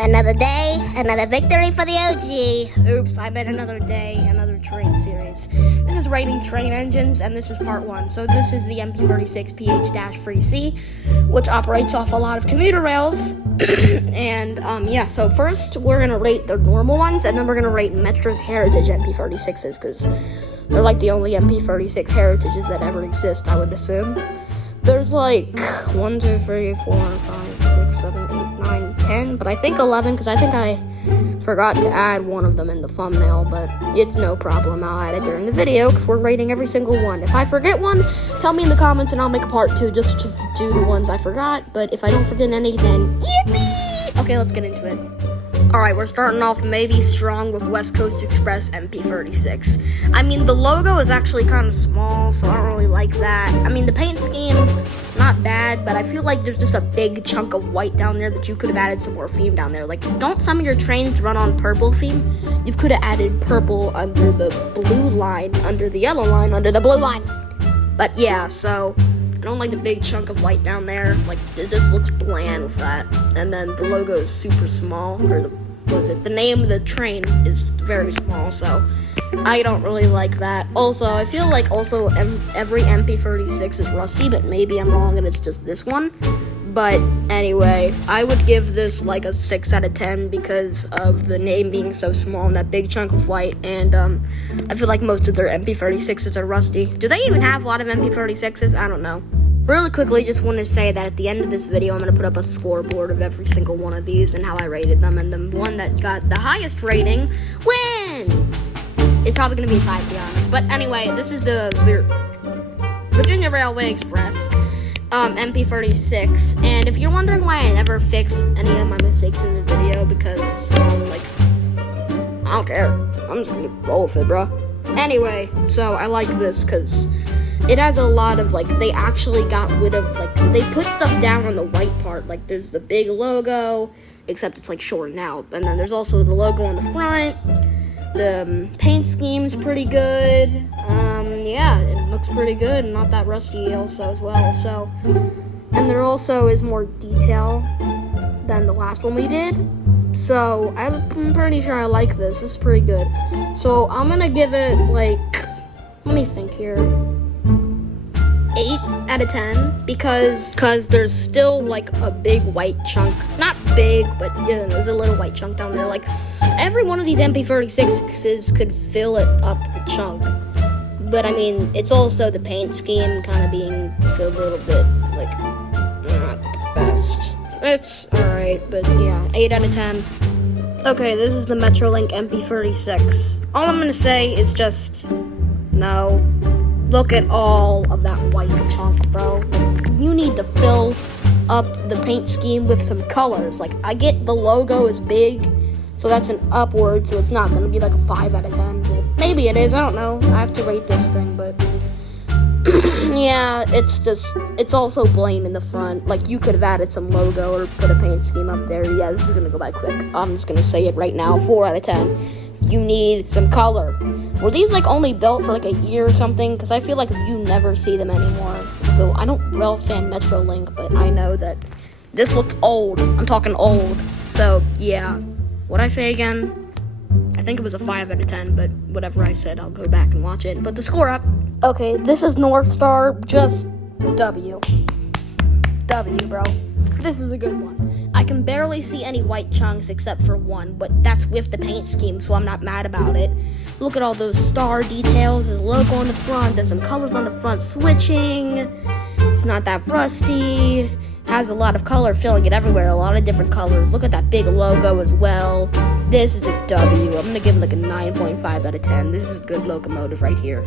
Another day, another victory for the OG. Oops, I meant another day, another train series. This is rating train engines, and this is part 1. So this is the MP36ph-3C, which operates off a lot of commuter rails. And, so first we're going to rate the normal ones, and then we're going to rate Metro's Heritage MP36s, because they're like the only MP36 Heritages that ever exist, I would assume. There's like 1, 2, 3, 4, 5, 6, 7, 8, 9, 10, but I think 11, because I think I forgot to add one of them in the thumbnail, but it's no problem. I'll add it during the video, because we're rating every single one. If I forget one, tell me in the comments, and I'll make a part 2 just to do the ones I forgot, but if I don't forget any, then yippee! Okay, let's get into it. Alright, we're starting off maybe strong with West Coast Express MP36. I mean, the logo is actually kind of small, so I don't really like that. I mean, the paint scheme, not bad, but I feel like there's just a big chunk of white down there that you could have added some more theme down there. Like, don't some of your trains run on purple theme? You could have added purple under the blue line, under the yellow line, under the blue line. But yeah, so I don't like the big chunk of white down there. Like, it just looks bland with that. And then the logo is super small, or the name of the train is very small, so I don't really like that. Also, I feel like every MP36 is rusty, but maybe I'm wrong and it's just this one. But anyway, I would give this like a 6 out of 10 because of the name being so small and that big chunk of white, and I feel like most of their MP36s are rusty. Do they even have a lot of MP36s? I don't know. Really quickly, just want to say that at the end of this video, I'm going to put up a scoreboard of every single one of these and how I rated them, and the one that got the highest rating wins! It's probably going to be a tie, to be honest. But anyway, this is the Virginia Railway Express MP36, and if you're wondering why I never fixed any of my mistakes in the video, because, I don't care. I'm just going to roll with it, bro. Anyway, so I like this because it has a lot of, they actually got rid of, they put stuff down on the white part. Like, there's the big logo, except it's, shortened out. And then there's also the logo on the front. The paint scheme's pretty good. Yeah, it looks pretty good and not that rusty also as well. So, and there also is more detail than the last one we did. So, I'm pretty sure I like this. This is pretty good. So, I'm gonna give it, let me think here. 8 out of 10 because there's still a big white chunk. Not big, but yeah, there's a little white chunk down there. Every one of these MP36s could fill it up the chunk. But I mean, it's also the paint scheme kind of being a little bit not the best. It's alright, but yeah, 8 out of 10. Okay, this is the Metrolink MP36. All I'm gonna say is just no. Look at all of that white chunk, bro. You need to fill up the paint scheme with some colors. I get the logo is big, so that's an upward, so it's not going to be a 5 out of 10. Well, maybe it is, I don't know. I have to rate this thing, but yeah, it's also plain in the front. You could have added some logo or put a paint scheme up there. Yeah, this is going to go by quick. I'm just going to say it right now, 4 out of 10. You need some color. Were these only built for a year or something? Because I feel like you never see them anymore. Though I don't real fan Metrolink, but I know that this looks old. I'm talking old. So yeah, what'd I say again? I think it was a 5 out of 10, but whatever I said, I'll go back and watch it. But the score up. Okay, this is North Star, just W. W, bro. This is a good one. I can barely see any white chunks except for one, but that's with the paint scheme, so I'm not mad about it. Look at all those star details. There's a logo on the front. There's some colors on the front switching. It's not that rusty. Has a lot of color filling it everywhere. A lot of different colors. Look at that big logo as well. This is a W. I'm going to give it a 9.5 out of 10. This is a good locomotive right here.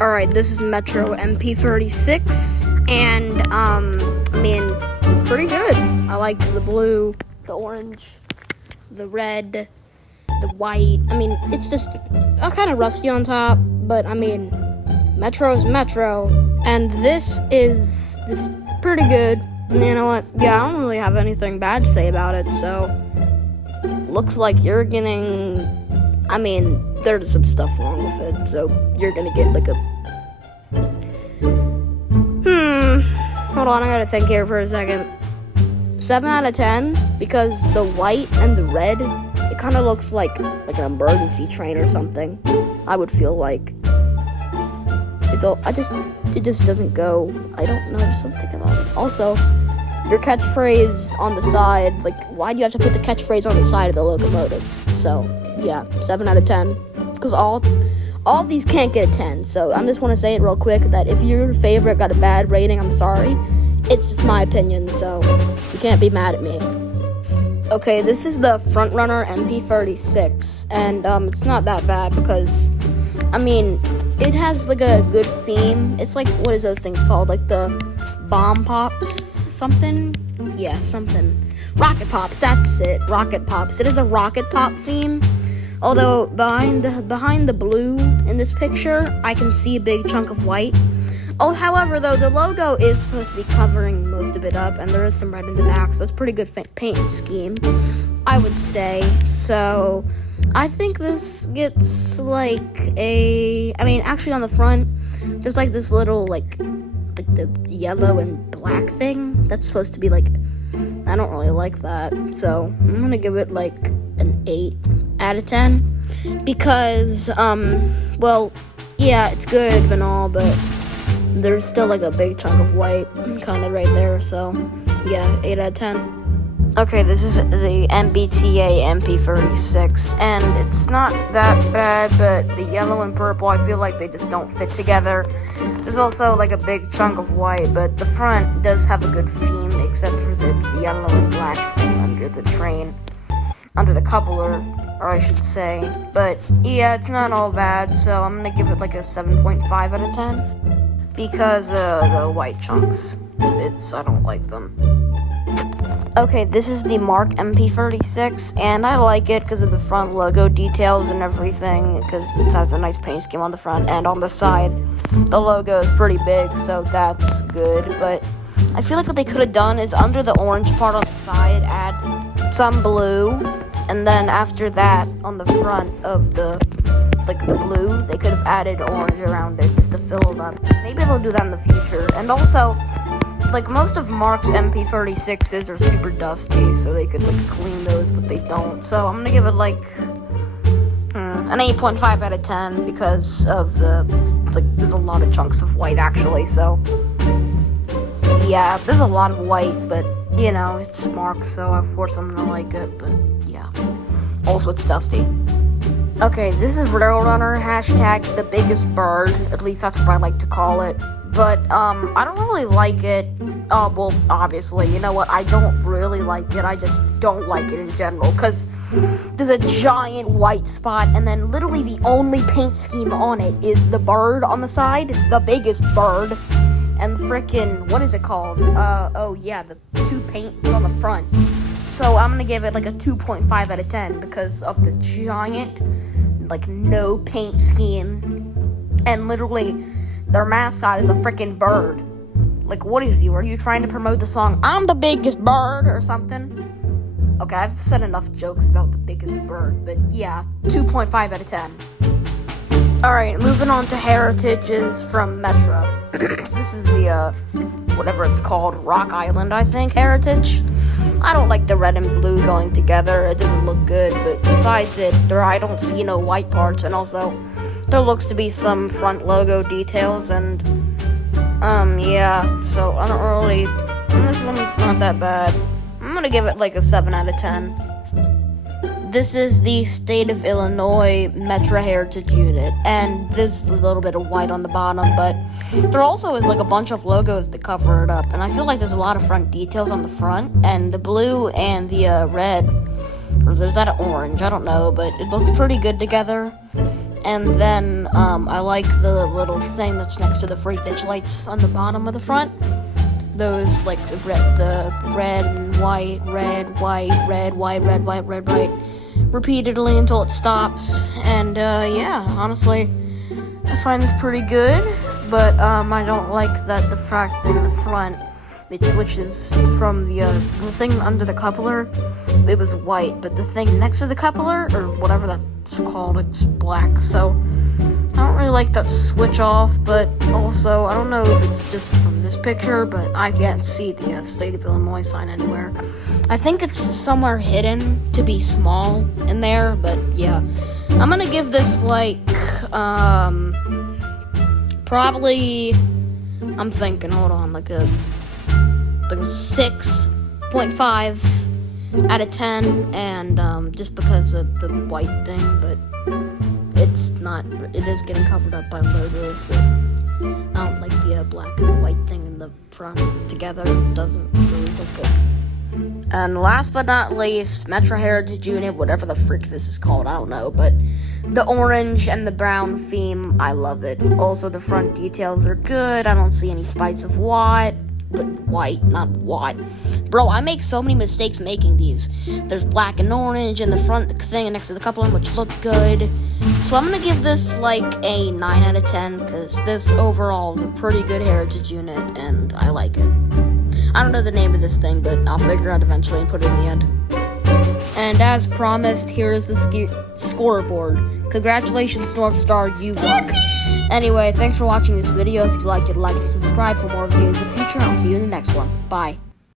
Alright, this is Metro MP36. And, it's pretty good. I like the blue, the orange, the red, the white. It's just kind of rusty on top, but Metro is Metro, and this is just pretty good. You know what? Yeah, I don't really have anything bad to say about it, so looks like you're getting, there's some stuff wrong with it, so you're gonna get a hold on, I gotta think here for a second. 7 out of 10 because the white and the red, it kind of looks like an emergency train or something. I would feel like it just doesn't go. I don't know, something about it. Also, your catchphrase on the side, like, why do you have to put the catchphrase on the side of the locomotive? So yeah, 7 out of 10 because all of these can't get a 10. So I just want to say it real quick that if your favorite got a bad rating, I'm sorry. It's just my opinion, so you can't be mad at me. Okay, this is the Frontrunner MP36, and it's not that bad because, I mean, it has like a good theme. It's like, what is those things called? Like the bomb pops, something? Yeah, something. Rocket pops, that's it. Rocket pops. It is a rocket pop theme. Although behind the blue in this picture, I can see a big chunk of white. Oh, however, though, the logo is supposed to be covering most of it up, and there is some red in the back, so it's a pretty good paint scheme, I would say. So, I think this gets, like, actually on the front, there's, like, this little, like, the yellow and black thing. That's supposed to be, like, I don't really like that. So, I'm gonna give it, like, an 8 out of 10. Because, well, yeah, it's good and all, but there's still like a big chunk of white kind of right there, so yeah, 8 out of 10. Okay, this is the MBTA MP36, and it's not that bad, but the yellow and purple, I feel like they just don't fit together. There's also like a big chunk of white, but the front does have a good theme, except for the yellow and black thing under the train, under the coupler, or I should say. But yeah, it's not all bad, so I'm gonna give it like a 7.5 out of 10. Because the white chunks, I don't like them. Okay, this is the Mark MP36, and I like it because of the front logo details and everything, because it has a nice paint scheme on the front, and on the side, the logo is pretty big, so that's good. But I feel like what they could have done is under the orange part on the side, add some blue, and then after that, on the front of the blue, they could have added orange around it just to fill it up. Maybe they'll do that in the future. And also, like, most of Mark's MP36s are super dusty, so they could, like, clean those, but they don't. So I'm gonna give it, like, an 8.5 out of 10 because of there's a lot of chunks of white, actually, so yeah, there's a lot of white, but, you know, it's Mark, so of course I'm gonna like it, but yeah. Also, it's dusty. Okay, this is Railrunner, hashtag the biggest bird, at least that's what I like to call it, but, I don't really like it. Well, obviously, you know what, I don't really like it, I just don't like it in general, because there's a giant white spot, and then literally the only paint scheme on it is the bird on the side, the biggest bird, and frickin', what is it called, oh yeah, the two paints on the front. So I'm gonna give it like a 2.5 out of 10 because of the giant, like, no paint scheme, and literally their mascot is a freaking bird. Like, what is you? Are you trying to promote the song "I'm the biggest bird" or something? Okay, I've said enough jokes about the biggest bird, but yeah, 2.5 out of 10. Alright, moving on to heritages from Metro. This is the, whatever it's called, Rock Island, I think, heritage. I don't like the red and blue going together, it doesn't look good, but besides it, I don't see no white parts, and also, there looks to be some front logo details, and, yeah, so I don't really, this one, it's not that bad. I'm gonna give it like a 7 out of 10. This is the State of Illinois Metro Heritage Unit, and there's a little bit of white on the bottom, but there also is like a bunch of logos that cover it up, and I feel like there's a lot of front details on the front, and the blue and the red, or is that an orange? I don't know, but it looks pretty good together. And then I like the little thing that's next to the freight ditch lights on the bottom of the front. Those, like, the red and white, red, white, red, white, red, white, red, white, repeatedly until it stops. And, yeah, honestly, I find this pretty good, but, I don't like that the fact in the front, it switches from the thing under the coupler, it was white, but the thing next to the coupler, or whatever that it's called. It's black, so I don't really like that switch off, but also, I don't know if it's just from this picture, but I can't see the State of Illinois sign anywhere. I think it's somewhere hidden to be small in there, but yeah. I'm gonna give this, like, probably, I'm thinking, hold on, like a 6.5 out of 10, and just because of the white thing, but it's not, it is getting covered up by logos, but I don't like the black and the white thing in the front together. It doesn't really look good. And last but not least, Metro Heritage Unit, whatever the frick this is called, I don't know, but the orange and the brown theme, I love it. Also, the front details are good. I don't see any spites of white, but white, not what. Bro, I make so many mistakes making these. There's black and orange in the front thing next to the coupling, which look good. So I'm gonna give this like a 9 out of 10, because this overall is a pretty good heritage unit, and I like it. I don't know the name of this thing, but I'll figure it out eventually and put it in the end. And as promised, here is the scoreboard. Congratulations, North Star, you won. Anyway, thanks for watching this video. If you liked it, like and subscribe for more videos in the future. I'll see you in the next one. Bye.